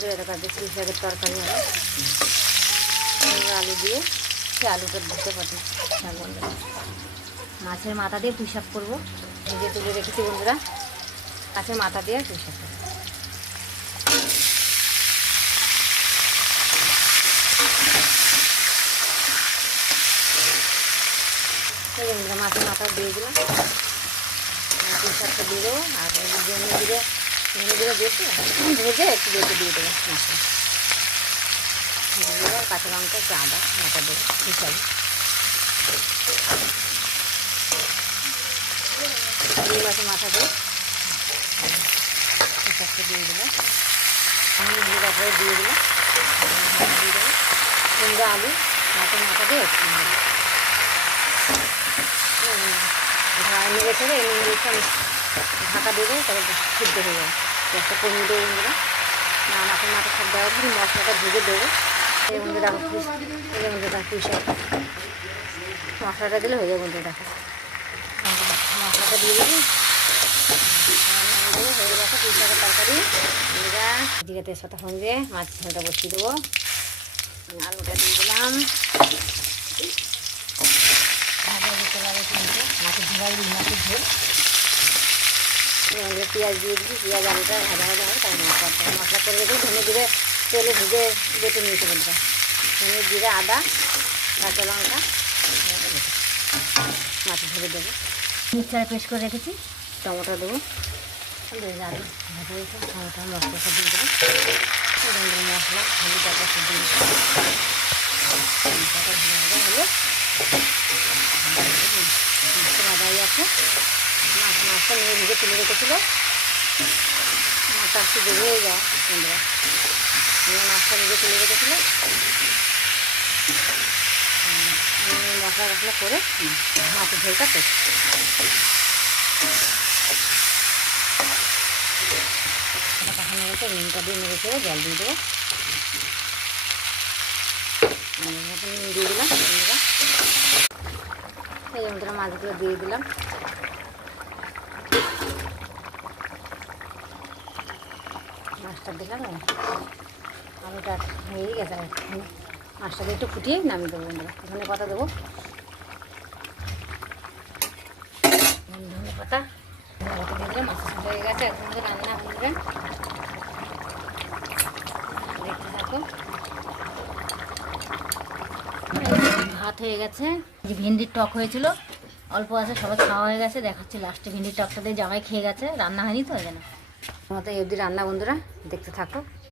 বন্ধুরা এটা কাজে পুঁই শাকের তরকারি হবে। আলু দিয়ে সে আলুটা দিতে পারি শাক বন্ধুরা। মাছের মাথা দিয়ে পুঁই শাক করবো, ভেজে তুলে রেখেছি বন্ধুরা। মাছের মাথা দিয়ে পুঁই শাক করবো। বন্ধুরা মাছের মাথা দিয়ে দিলাম, পুঁই শাকটা দিয়ে দেবো। আর ধনে জিরে দিয়েছি, ভেজে একটু বেটে দিয়ে দেবো মাছটা। আর কাঁচা লঙ্কা একটু আদা মাথা দেবো হিসাবে। রুই মাছের মাথা দিয়ে পুঁই শাকটা দিয়ে দিলাম, তারপরে দিয়ে দিলাম দিয়ে দেবো কুমড়ো আলু মাছের মাথা দিয়ে একটু নেড়ে ছেড়ে ঢাকা দিয়ে দেবো, তাহলে সিদ্ধ হয়ে যাবে। গ্যাসটা কমিয়ে দেবো বন্ধুরা। না মাছের মাথা সব দেওয়ার পর মশলাটা ভেজে দেবো। এই বন্ধুরা পুঁই শাক মশলাটা দিলে হয়ে যাবে বন্ধুরা। দেখো মশলাটা দিয়ে দিবি, হয়ে গেছে পুঁই শাকের তরকারি। বন্ধুরা জিরে তেজপাতা ফোন দিয়ে মাছ ঝোলটা বসিয়ে দেবো। আলুটা দিয়ে দিলাম, মাছের ঝোল মাছের ঝোল। পেঁয়াজ দিয়ে দিচ্ছি, পেঁয়াজ আলুটা ভাজা ভাজা হবে, তাই মশলা করে রেখে ধনে জিরে তেলে ভেজে বেটে নিয়েছি বন্ধুরা। ধনে জিরে আদা কাঁচা লঙ্কা মাছের ঝোলে দেবো। মিক্সারে পেস্ট করে রেখেছি, টমেটো দেবো। আলু ভাজা রেখে টমেটো মশলাটা দিয়ে দেবো। মশলা হলুদ আদা সব দিয়ে দেবো। মশলাটা ভাজা হলে মাছটা ভাজাই আছে। মাছটা নিয়ে ভেজে তুলে রেখেছিলো, মাছটা একটু বেরিয়ে যায় বন্ধুরা। মাছটা ভেজে তুলে রেখেছিলো, মশলা টশলা করে মাছের ঝোলটা করছি। কখনো গেছে নুনটা দিয়ে নেড়ে ছেড়ে জল দিয়ে দেবো। নুন দিয়ে দিলাম বন্ধুরা। এই বন্ধুরা মাছগুলো দিয়ে দিলাম। মাছটা দিলাম, আলুটা হয়েই গেছে। মাছটা দিয়ে একটু ফুটিয়ে নামিয়ে দেবো বন্ধুরা। ধনে পাতা দেবো, ধনে পাতা দিয়ে দিলাম। মাছ হয়ে গেছে এখন রান্না বন্ধুরা, দেখতে থাকো। ভাত হয়ে গেছে, যে ভেন্ডির টক হয়েছিল অল্প আছে, সবাই খাওয়া হয়ে গেছে। দেখাচ্ছি লাস্টে ভেন্ডির টকটা দিয়ে জামাই খেয়ে গেছে, রান্না হয়নি তো ওই জন্য। মতো অবধি রান্না বন্ধুরা, দেখতে থাকো।